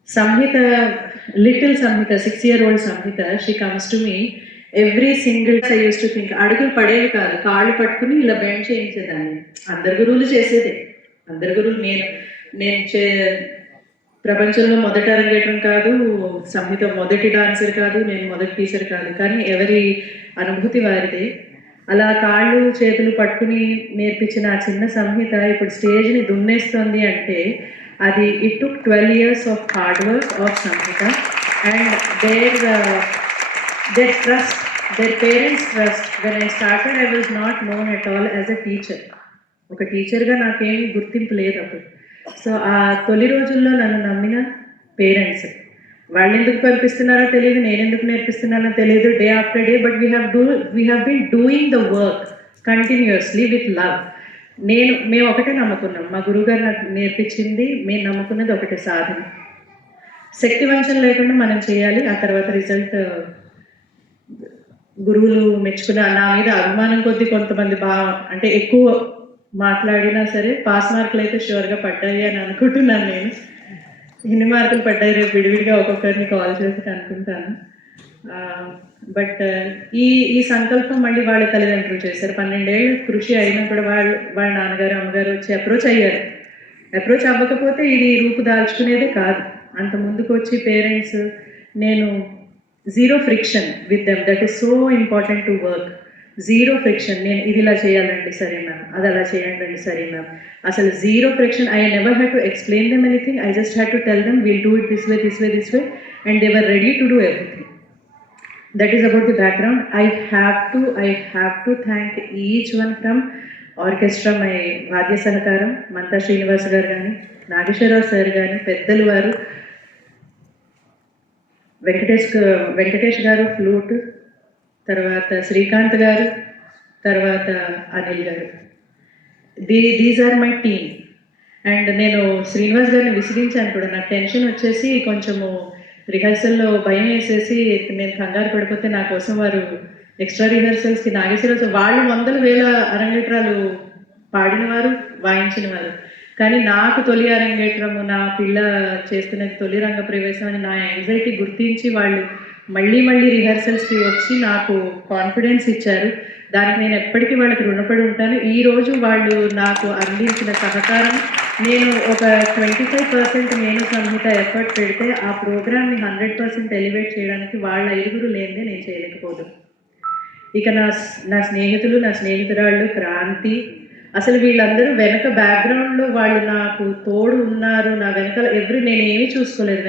Samhita, little Samhita, 6-year-old Samhita, she comes to me every single I use to think. అడుగులు పడేవి కాదు, కాళ్ళు పట్టుకుని ఇలా బెండ్ చేయించేదాన్ని. అందరి గురువులు చేసేదే, అందరి గురువులు. ప్రపంచంలో మొదటి అరంగేట్రం కాదు, సంహిత మొదటి డాన్సర్ కాదు, నేను మొదటి టీచర్ కాదు, కానీ ఎవరి అనుభూతి వారిదే. అలా కాళ్ళు చేతులు పట్టుకుని నేర్పించిన ఆ చిన్న సంహిత ఇప్పుడు స్టేజ్ని దున్నేస్తుంది అంటే అది it took 12 years of hard work of Samhita and their trust, their parents' trust. When I started, I was not known at all as a teacher. ఒక టీచర్గా నాకేమీ గుర్తింపు లేదు అప్పుడు. సో ఆ తొలి రోజుల్లో నన్ను నమ్మిన పేరెంట్స్, వాళ్ళు ఎందుకు పంపిస్తున్నారో తెలియదు, నేను ఎందుకు నేర్పిస్తున్నానో తెలియదు, day after day, but we have been doing the work continuously with love. మేము ఒకటే నమ్ముకున్నాం, మా గురువుగారు నాకు నేర్పించింది, మేము నమ్ముకున్నది ఒకటే సాధన. శక్తివంచన లేకుండా మనం చేయాలి, ఆ తర్వాత రిజల్ట్ గురువులు మెచ్చుకున్న. నా మీద అభిమానం కొద్దీ కొంతమంది అంటే ఎక్కువ మాట్లాడినా సరే పాస్ మార్కులు అయితే షూర్గా పడ్డాయి అని అనుకుంటున్నాను. నేను ఎన్ని మార్కులు పడ్డాయి రేపు విడివిడిగా ఒక్కొక్కరిని కాల్ చేసి అనుకుంటాను. బట్ ఈ సంకల్పం మళ్ళీ వాళ్ళ తల్లిదండ్రులు చేశారు. 12 ఏళ్ళు కృషి అయినప్పుడు వాళ్ళ నాన్నగారు అమ్మగారు వచ్చి అప్రోచ్ అయ్యారు. అప్రోచ్ అవ్వకపోతే ఇది రూపు దాల్చుకునేదే కాదు. అంత ముందుకు వచ్చి పేరెంట్స్, నేను zero friction with them, that is so important to work. Zero friction. నేను ఇది ఇలా చేయాలండి, సరే మ్యామ్, అది అలా చేయండి, సరే మ్యామ్. అసలు zero friction. I never had to explain them anything. I just had to tell them will do it this way, this way, this way, and they were ready to do everything. That is about the background. I have to thank each one from orchestra, my Vadya Sahakaram, Manta Srinivas garu gaani, Nageshwara sir gaani, పెద్దలు వారు, వెంకటేష్ గారు ఫ్లూట్, తర్వాత శ్రీకాంత్ గారు, తర్వాత Anil garu. These are my team. And నేను శ్రీనివాస్ గారిని విసిగించాను కూడా. నాకు టెన్షన్ వచ్చేసి కొంచెము రిహర్సల్లో భయం వేసేసి నేను కంగారు పడిపోతే నా కోసం వారు ఎక్స్ట్రా రిహర్సల్స్కి నాగేశ్వరరావు వాళ్ళు 100,000 అరంగేట్రాలు పాడినవారు, వాయించినవారు. కానీ నాకు తొలి అరంగేట్రము, నా పిల్ల చేస్తున్నది తొలి రంగ ప్రవేశం అని నా యాంగ్జైటీ గుర్తించి వాళ్ళు మళ్ళీ రిహర్సల్స్కి వచ్చి నాకు కాన్ఫిడెన్స్ ఇచ్చారు. దానికి నేను ఎప్పటికీ వాళ్ళకి రుణపడి ఉంటాను. ఈరోజు వాళ్ళు నాకు అందించిన సహకారం, నేను ఒక 25% నేను సంహిత ఎఫర్ట్ పెడితే ఆ ప్రోగ్రామ్ని 100% ఎలివేట్ చేయడానికి వాళ్ళ 5 లేనిదే నేను చేయలేకపోదు. ఇక నా స్నేహితులు, నా స్నేహితురాళ్ళు, క్రాంతి, అసలు వీళ్ళందరూ వెనక బ్యాక్గ్రౌండ్లో వాళ్ళు నాకు తోడు ఉన్నారు. నా వెనకాల నేను ఏమీ చూసుకోలేదు,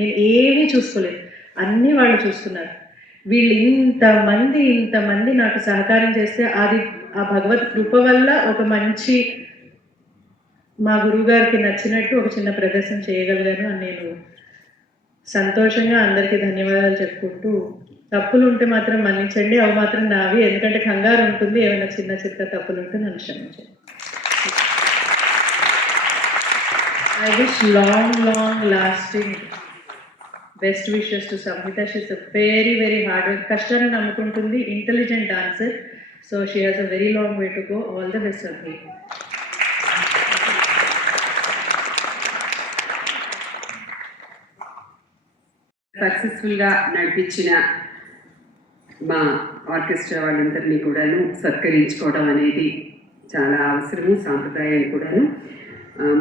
నేను ఏమీ చూసుకోలేదు, అన్నీ వాళ్ళు చూస్తున్నారు. వీళ్ళు ఇంతమంది నాకు సహకారం చేస్తే అది ఆ భగవత్ కృప వల్ల ఒక మంచి మా గురువుగారికి నచ్చినట్టు ఒక చిన్న ప్రదర్శన చేయగలిగాను అని నేను సంతోషంగా అందరికీ ధన్యవాదాలు చెప్పుకుంటూ, తప్పులు ఉంటే మాత్రం మన్నించండి, అవి మాత్రం నావి, ఎందుకంటే కంగారు ఉంటుంది, ఏమైనా చిన్న తప్పులు ఉంటే నన్ను క్షమించండి. I wish long lasting best wishes to Samhita. She's a very hard work. Kashtaran namukuntundi, intelligent dancer. So she has a very long way to go. All the best, Samhita. సక్సెస్ఫుల్గా నడిపించిన మా ఆర్కెస్ట్రా వాళ్ళందరినీ కూడాను సత్కరించుకోవడం అనేది చాలా అవసరము, సాంప్రదాయం కూడాను.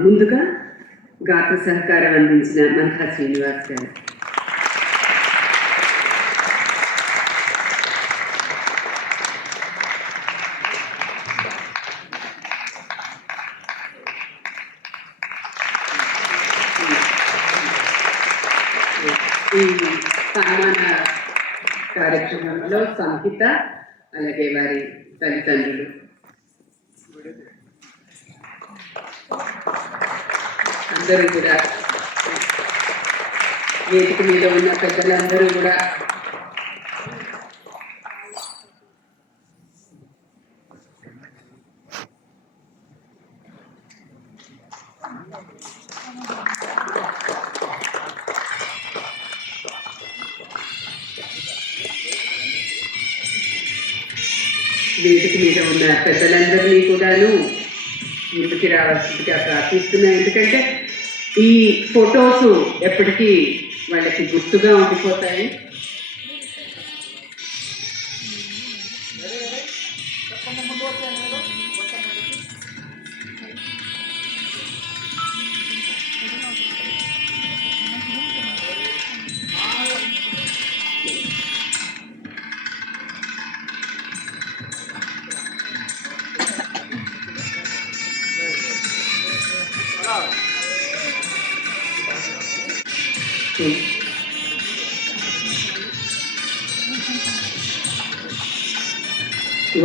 ముందుగా గాత సహకారం అందించిన మంథా శ్రీనివాస్ గారు, ఈ సన్మాన కార్యక్రమంలో సంహిత అలాగే వారి తల్లిదండ్రులు అందరూ కూడా, వేదిక మీద ఉన్న పెద్దలందరూ కూడా కూడాను ముందుకి రావాల్సిందిగా ప్రార్థిస్తున్నా. ఎందుకంటే ఈ ఫొటోస్ ఎప్పటికీ వాళ్ళకి గుర్తుగా ఉండిపోతాయి.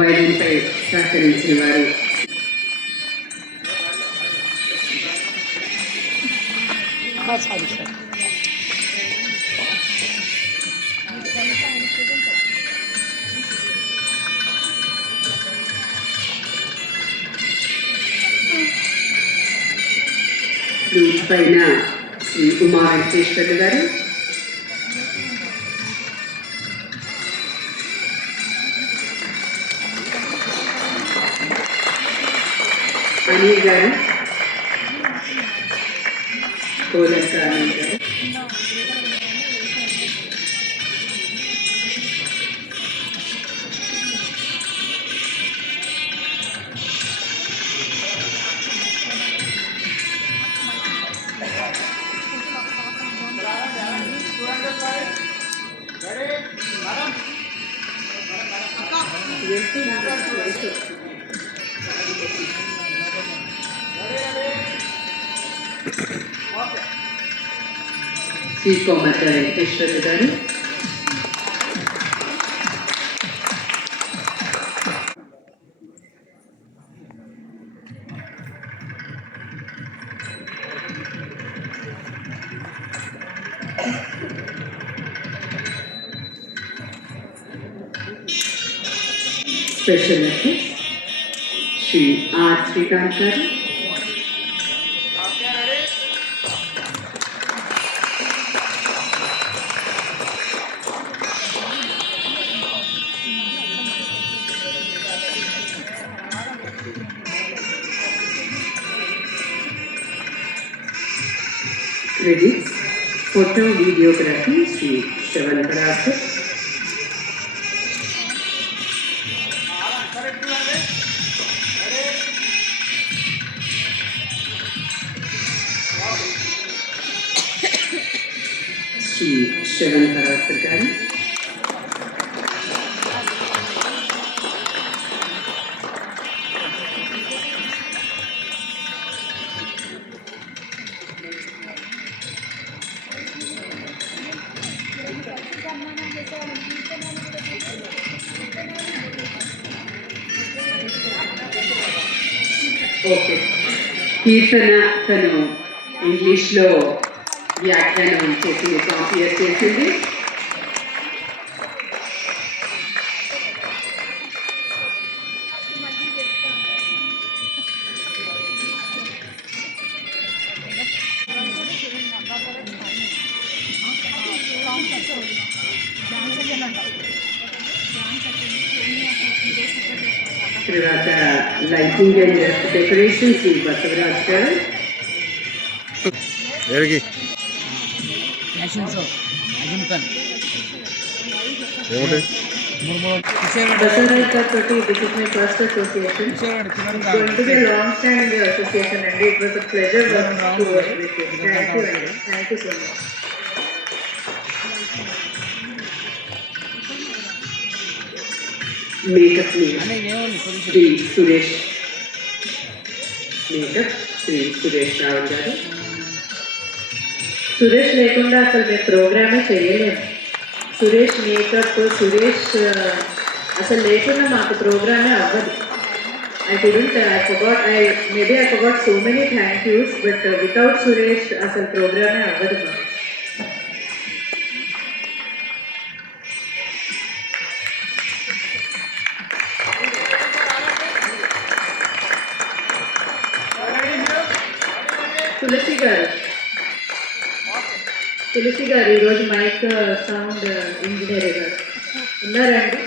వైద్యంపై సహకరించిన వారు ఫ్లూట్ పైన శ్రీ ఉమా వెంకటేశ్వర గారు, అనిల్ గారు, కోలంక అనిల్ గారు, Shri Komarla Venkateswara garu, special assistant Sri R Srikanth garu, credits photo videography Sri Shravan Parashar, Sri Shravan Parashar garu, okay. కీర్తన తను ఇంగ్లీష్లో వ్యాఖ్యానం చేసింది, కాంపియర్ చేసింది. తర్వాత lighting and decoration Shri Basavaraj garu. Basavaraj garu తోటి this is my first association. going to be a long standing association and it was a pleasure working to work with you. Thank you అండి. Thank you so much. Makeup Sri Suresh, makeup Sri Suresh Rao garu. Suresh లేకుండా అసలు మేము ప్రోగ్రామే చేయలేము. సురేష్ మేకప్, సురేష్ అసలు లేకుండా మాకు ప్రోగ్రామే అవ్వదు. I forgot so many thank yous, but without Suresh అసలు ప్రోగ్రామే అవ్వదు మాకు. తులసి గారు ఈరోజు మైక్ సౌండ్ ఇంజనీర్ గారు ఉన్నారండి.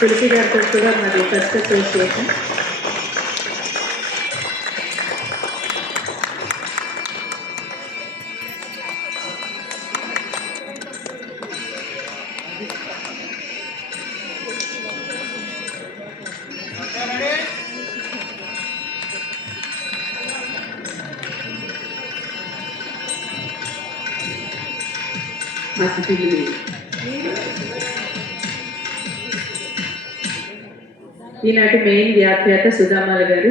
తులసి గారితో కూడా మాది ఫస్ట్ అసోసియేషన్. అతిథులు ఈనాటి మెయిన్ వ్యాఖ్యాత సుధామాల గారు.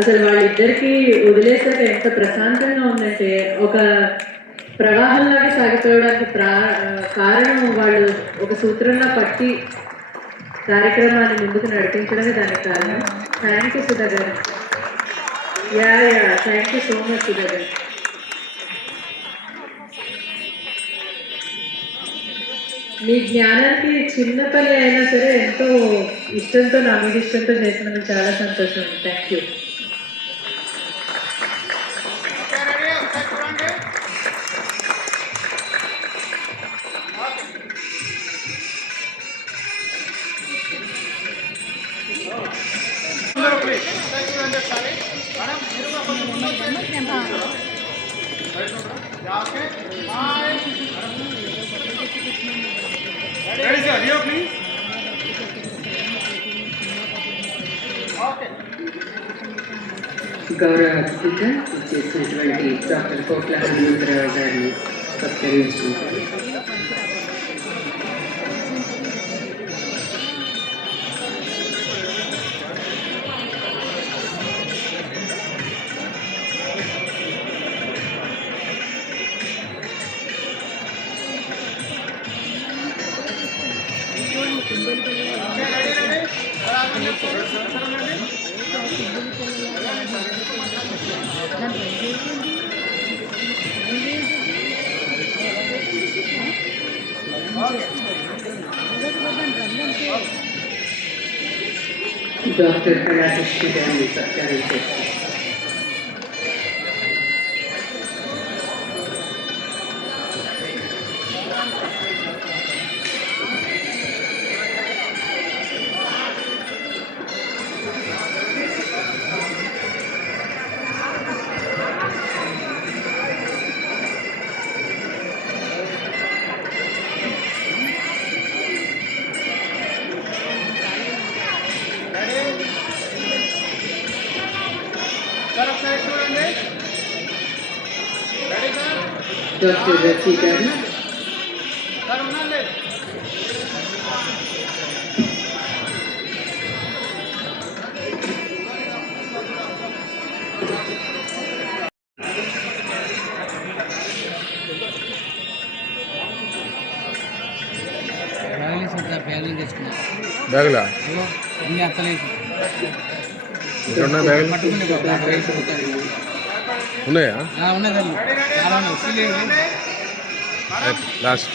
అసలు వాళ్ళిద్దరికీ వదిలేసాక ఎంత ప్రశాంతంగా ఉందంటే, ఒక ప్రవాహంలాగా సాగిపోవడానికి కారణం వాళ్ళు ఒక సూత్రంలో పట్టి కార్యక్రమాన్ని ముందుకు నడిపించడమే దానికి కారణం. థ్యాంక్ యూ సుధా గారు. Thank you so much Sudha గారు. మీ జ్ఞానానికి చిన్న పని అయినా సరే ఎంతో ఇష్టంతో, నా మీద ఇష్టంతో చేసినందుకు చాలా సంతోషం. Thank you. గౌరవ అతిథిగా చేసినటువంటి డాక్టర్ కోట్ల హనుమంతరావు గారిని సత్కరించుకుంటారు. డాక్టర్ కళాకృష్ణ గారిని సత్కారం చేస్తారు. డాక్టర్ రఫీ గారు. బ్యాగులా బ్యాగులు ఉన్నాయా లాస్ట్